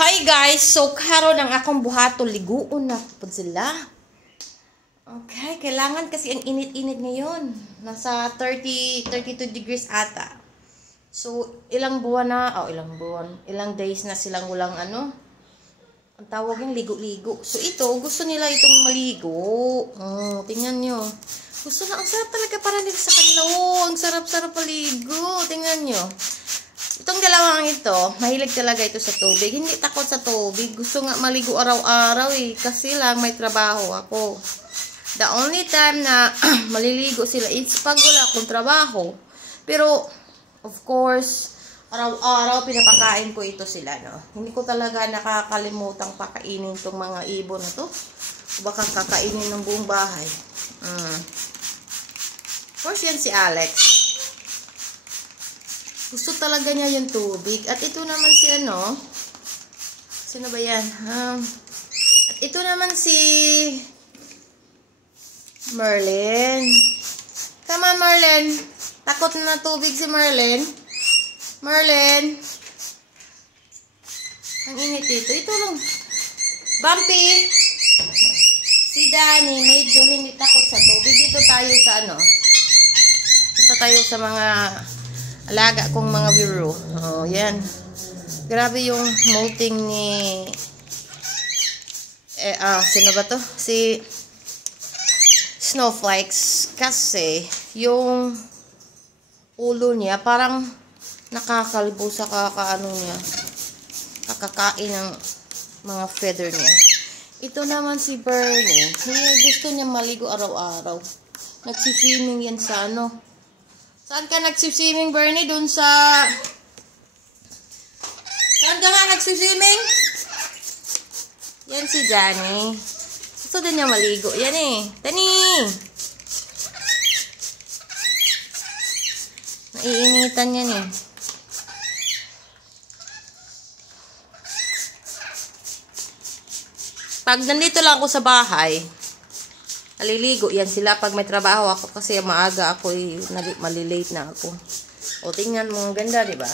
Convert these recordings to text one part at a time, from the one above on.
Hi guys, so karon ang akong buhaton liguon na pud sila. Okay, kailangan kasi ang init-init ngayon. Nasa 32 degrees ata. So ilang days na silang walang ang tawag yung ligo-ligo. So ito, gusto nila itong maligo. Tingnan nyo. Gusto na, ang sarap talaga para nila sa kanila. Ang sarap-sarap maligo. Tingnan nyo. Itong dalawang ito, mahilig talaga ito sa tubig. Hindi takot sa tubig. Gusto nga maligo araw-araw eh. Kasi lang may trabaho ako. The only time na maliligo sila is pag wala akong trabaho. Pero, of course, araw-araw pinapakain ko ito sila, no? Hindi ko talaga nakakalimutang pakainin itong mga ibon na to. Baka kakainin ng buong bahay. Of course, yan si Alex. Gusto talaga niya yung tubig. At ito naman si sino ba yan? At ito naman si Merlin. Come on, Merlin. Takot na tubig si Merlin. Merlin. Ang init ito. Ito lang. Bumpy. Si Danny, medyo hindi takot sa tubig. Dito tayo sa Dito tayo sa mga alaga kong mga biro. Yan. Grabe yung molting ni sino ba to? Si Snowflakes. Kasi yung ulo niya parang nakakalbo sa kakakain ng mga feather niya. Ito naman si Bernie. Gusto niya maligo araw-araw. Nagsiswimming yan sa Saan ka nagsiswimming, Bernie? Doon sa... Saan ka nga nagsiswimming? Yan si Danny. Gusto din niya maligo. Yan eh. Danny! Naiinitan yan eh. Pag nandito lang ako sa bahay, naliligo yan sila pag may trabaho ako kasi maaga ako malilate na ako. O tingnan mo, ang ganda, di ba?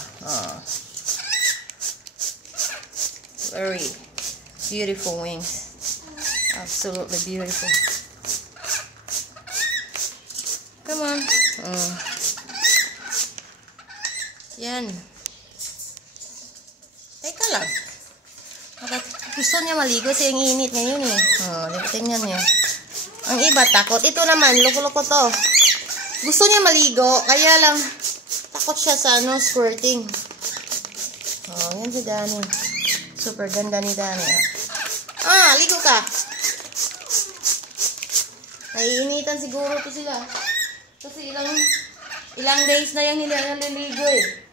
Very beautiful wings. Absolutely beautiful. Come on. Yan. Teka lang. Gusto niya maligo kasi ang init ngayon eh. Tingnan niyo. Ang iba takot. Ito naman, loko-loko to. Gusto niya maligo, kaya lang takot siya sa squirting. Yan si Danny. Super ganda ni Danny. Ligo ka. Naiinitan siguro to sila. Kasi ilang days na yan naliligo eh.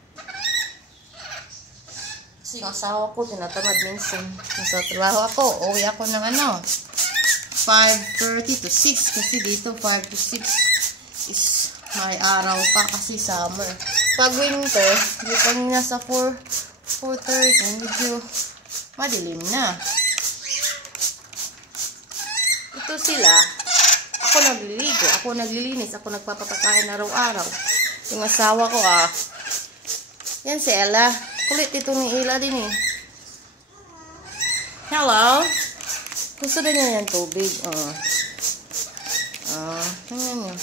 Kasi yung asawa ko, tinatamad minsan. Nasa trabaho ako, uwi ako ng 5:30 to 6 kasi dito 5 to 6 is may araw pa kasi summer. Pag winter, dito nasa 4:30 medyo madilim na. Ito sila, ako nagliligo, ako naglilinis, ako nagpapapakain araw-araw. Yung asawa ko yan si Ella. Kulit ito ni Ella din eh. Hello. Gusto din niya yung tubig. Tingnan niyo.